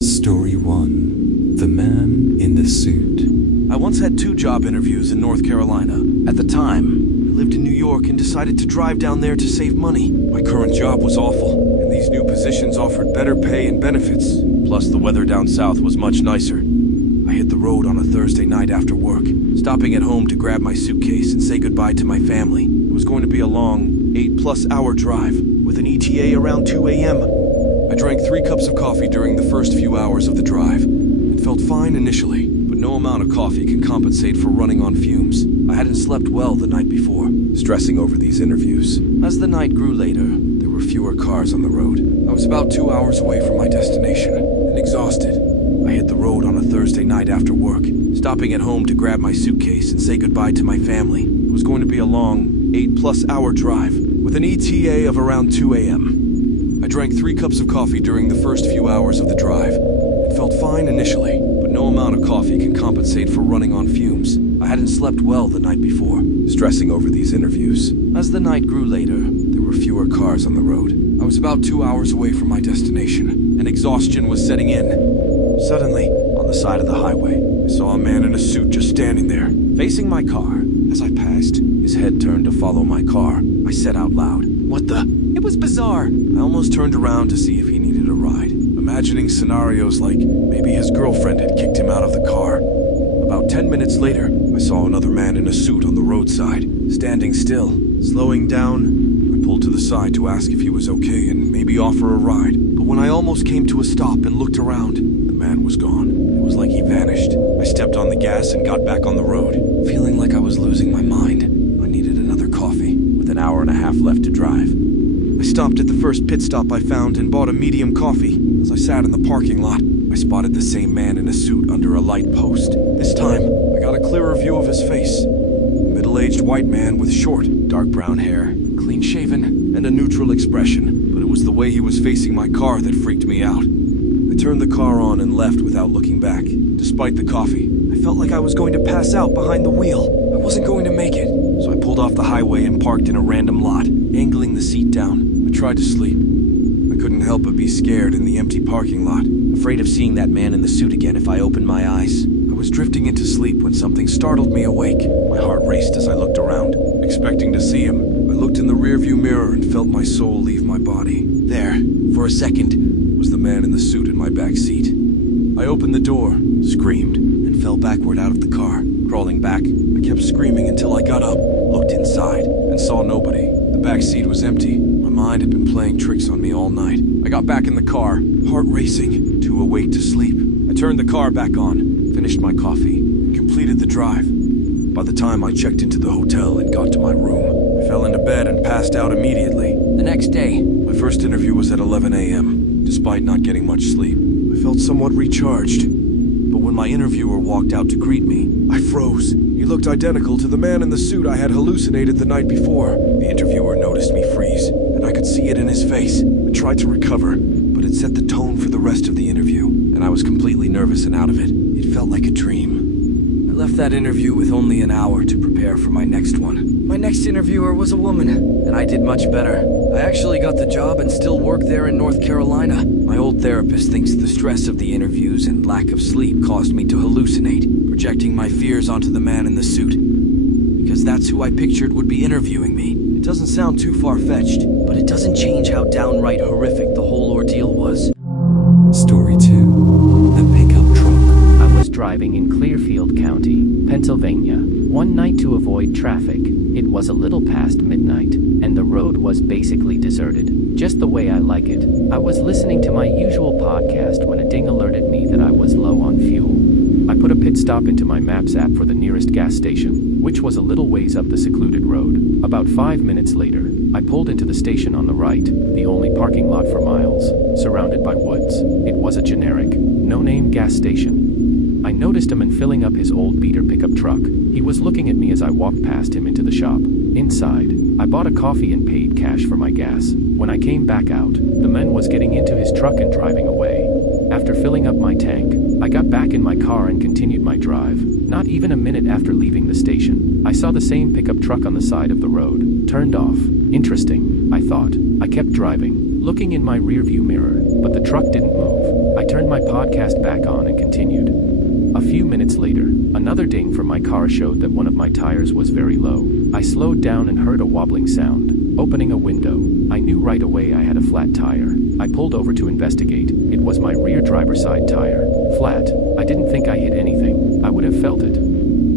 Story 1. The Man in the Suit. I once had 2 job interviews in North Carolina. At the time, I lived in New York and decided to drive down there to save money. My current job was awful, and these new positions offered better pay and benefits. Plus, the weather down south was much nicer. I hit the road on a Thursday night after work, stopping at home to grab my suitcase and say goodbye to my family. It was going to be a long, 8+ hour drive, with an ETA around 2 a.m. I drank 3 cups of coffee during the first few hours of the drive. It felt fine initially, but no amount of coffee can compensate for running on fumes. I hadn't slept well the night before, stressing over these interviews. As the night grew later, there were fewer cars on the road. I was about 2 hours away from my destination, and exhausted. I hit the road on a Thursday night after work, stopping at home to grab my suitcase and say goodbye to my family. It was going to be a long, 8+ hour drive, with an ETA of around 2 a.m. I drank 3 cups of coffee during the first few hours of the drive. It felt fine initially, but no amount of coffee can compensate for running on fumes. I hadn't slept well the night before, stressing over these interviews. As the night grew later, there were fewer cars on the road. I was about 2 hours away from my destination, and exhaustion was setting in. Suddenly, on the side of the highway, I saw a man in a suit just standing there, facing my car. As I passed, his head turned to follow my car. I said out loud, "What the?" It was bizarre. I almost turned around to see if he needed a ride, imagining scenarios like maybe his girlfriend had kicked him out of the car. About 10 minutes later, I saw another man in a suit on the roadside, standing still, slowing down. I pulled to the side to ask if he was okay and maybe offer a ride. But when I almost came to a stop and looked around, the man was gone. It was like he vanished. I stepped on the gas and got back on the road, feeling like I was losing my mind. I needed another coffee, with an hour and a half left to drive. I stopped at the first pit stop I found and bought a medium coffee. As I sat in the parking lot, I spotted the same man in a suit under a light post. This time, I got a clearer view of his face. A middle-aged white man with short, dark brown hair, clean-shaven, and a neutral expression. But it was the way he was facing my car that freaked me out. I turned the car on and left without looking back. Despite the coffee, I felt like I was going to pass out behind the wheel. I wasn't going to make it, so I pulled off the highway and parked in a random lot, angling the seat down. I tried to sleep. I couldn't help but be scared in the empty parking lot, afraid of seeing that man in the suit again if I opened my eyes. I was drifting into sleep when something startled me awake. My heart raced as I looked around, expecting to see him. I looked in the rearview mirror and felt my soul leave my body. There, for a second, was the man in the suit in my back seat. I opened the door, screamed, and fell backward out of the car. Crawling back, I kept screaming until I got up, looked inside, and saw nobody. The back seat was empty. My mind had been playing tricks on me all night. I got back in the car, heart racing, too awake to sleep. I turned the car back on, finished my coffee, and completed the drive. By the time I checked into the hotel and got to my room, I fell into bed and passed out immediately. The next day, my first interview was at 11 a.m. Despite not getting much sleep, I felt somewhat recharged. But when my interviewer walked out to greet me, I froze. He looked identical to the man in the suit I had hallucinated the night before. The interviewer noticed me freeze, and I could see it in his face. I tried to recover, but it set the tone for the rest of the interview, and I was completely nervous and out of it. It felt like a dream. I left that interview with only an hour to prepare for my next one. My next interviewer was a woman, and I did much better. I actually got the job and still work there in North Carolina. My old therapist thinks the stress of the interviews and lack of sleep caused me to hallucinate, projecting my fears onto the man in the suit. Because that's who I pictured would be interviewing me. It doesn't sound too far-fetched, but it doesn't change how downright horrific the whole ordeal was. Story 2. The Pickup Truck. I was driving in Clearfield County, Pennsylvania, one night to avoid traffic. It was a little past midnight, and the road was basically deserted, just the way I like it. I was listening to my usual podcast when a ding alerted me that I was low on fuel. I put a pit stop into my Maps app for the nearest gas station, which was a little ways up the secluded road. About 5 minutes later, I pulled into the station on the right, the only parking lot for miles, surrounded by woods. It was a generic, no-name gas station. I noticed a man filling up his old beater pickup truck. He was looking at me as I walked past him into the shop. Inside, I bought a coffee and paid cash for my gas. When I came back out, the man was getting into his truck and driving away. After filling up my tank, I got back in my car and continued my drive. Not even a minute after leaving the station, I saw the same pickup truck on the side of the road, turned off. Interesting, I thought. I kept driving, looking in my rearview mirror, but the truck didn't move. I turned my podcast back on and continued. A few minutes later, another ding from my car showed that one of my tires was very low. I slowed down and heard a wobbling sound. Opening a window, I knew right away I had a flat tire. I pulled over to investigate. It was my rear driver's side tire. Flat. I didn't think I hit anything. I would have felt it.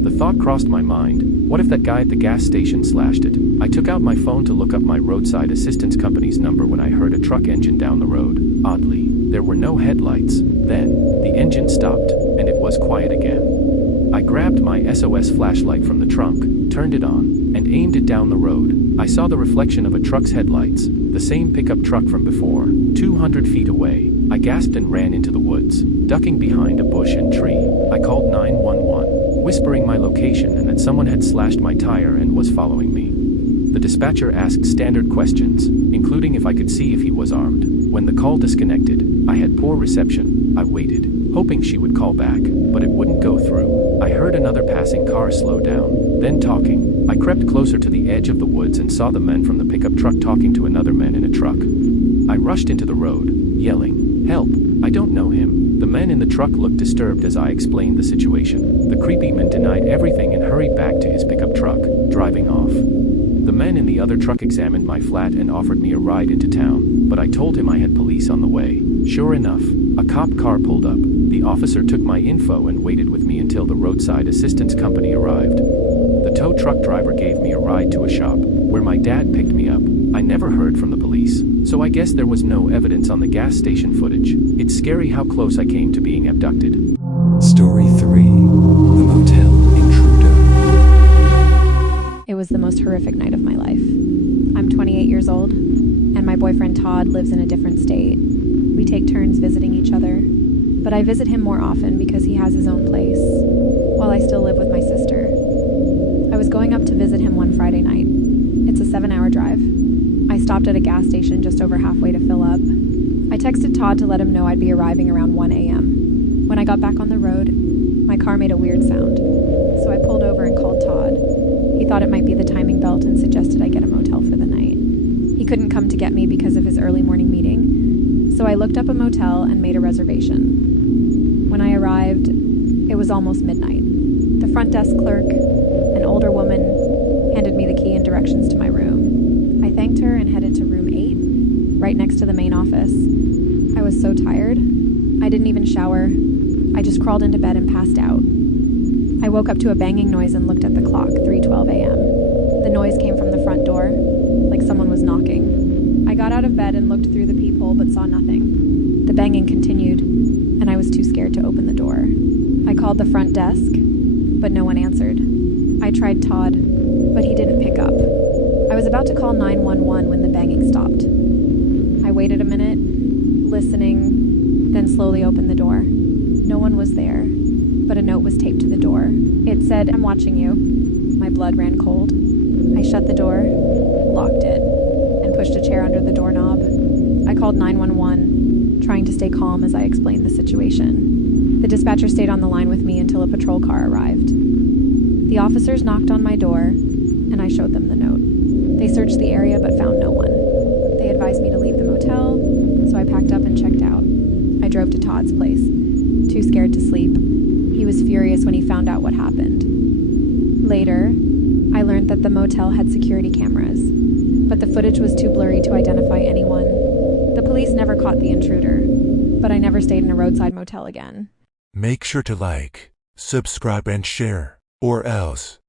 The thought crossed my mind, what if that guy at the gas station slashed it? I took out my phone to look up my roadside assistance company's number when I heard a truck engine down the road. Oddly, there were no headlights. Then, the engine stopped, and it was quiet again. I grabbed my SOS flashlight from the trunk, turned it on, and aimed it down the road. I saw the reflection of a truck's headlights, the same pickup truck from before, 200 feet away. I gasped and ran into the woods, ducking behind a bush and tree. I called 911, whispering my location and that someone had slashed my tire and was following me. The dispatcher asked standard questions, including if I could see if he was armed. When the call disconnected, I had poor reception. I waited, hoping she would call back, but it wouldn't go through. I heard another passing car slow down, then talking. I crept closer to the edge of the woods and saw the men from the pickup truck talking to another man in a truck. I rushed into the road, yelling, "Help, I don't know him." The men in the truck looked disturbed as I explained the situation. The creepy man denied everything and hurried back to his pickup truck, driving off. The men in the other truck examined my flat and offered me a ride into town, but I told him I had police on the way. Sure enough, a cop car pulled up. The officer took my info and waited with me until the roadside assistance company arrived. The tow truck driver gave me a ride to a shop, where my dad picked me up. I never heard from the police, so I guess there was no evidence on the gas station footage. It's scary how close I came to being abducted. Story 3. The Motel Intruder. It was the most horrific night of my life. I'm 28 years old, and my boyfriend Todd lives in a different state. We take turns visiting each other, but I visit him more often because he has his own place, while I still live with my sister. I was going up to visit him one Friday night. It's a 7-hour drive. I stopped at a gas station just over halfway to fill up. I texted Todd to let him know I'd be arriving around 1 a.m. When I got back on the road, my car made a weird sound, so I pulled over and called Todd. He thought it might be the timing belt and suggested I get a motel for the night. He couldn't come to get me because of his early morning meeting, so I looked up a motel and made a reservation. When I arrived, it was almost midnight. The front desk clerk, an older woman, handed me the key and directions to my room. I thanked her and headed to room 8, right next to the main office. I was so tired. I didn't even shower. I just crawled into bed and passed out. I woke up to a banging noise and looked at the clock, 3:12 a.m. The noise came from the front door, like someone was knocking. I got out of bed and looked through the peephole but saw nothing. The banging continued, and I was too scared to open the door. I called the front desk, but no one answered. I tried Todd, but he didn't pick up. I was about to call 911 when the banging stopped. I waited a minute, listening, then slowly opened the door. No one was there, but a note was taped to the door. It said, "I'm watching you." My blood ran cold. I shut the door, locked it, and pushed a chair under the doorknob. I called 911, trying to stay calm as I explained the situation. The dispatcher stayed on the line with me until a patrol car arrived. The officers knocked on my door, and I showed them the note. They searched the area but found no one. They advised me to leave the motel, so I packed up and checked out. I drove to Todd's place, too scared to sleep. He was furious when he found out what happened. Later, I learned that the motel had security cameras, but the footage was too blurry to identify anyone. The police never caught the intruder, but I never stayed in a roadside motel again. Make sure to like, subscribe and share, or else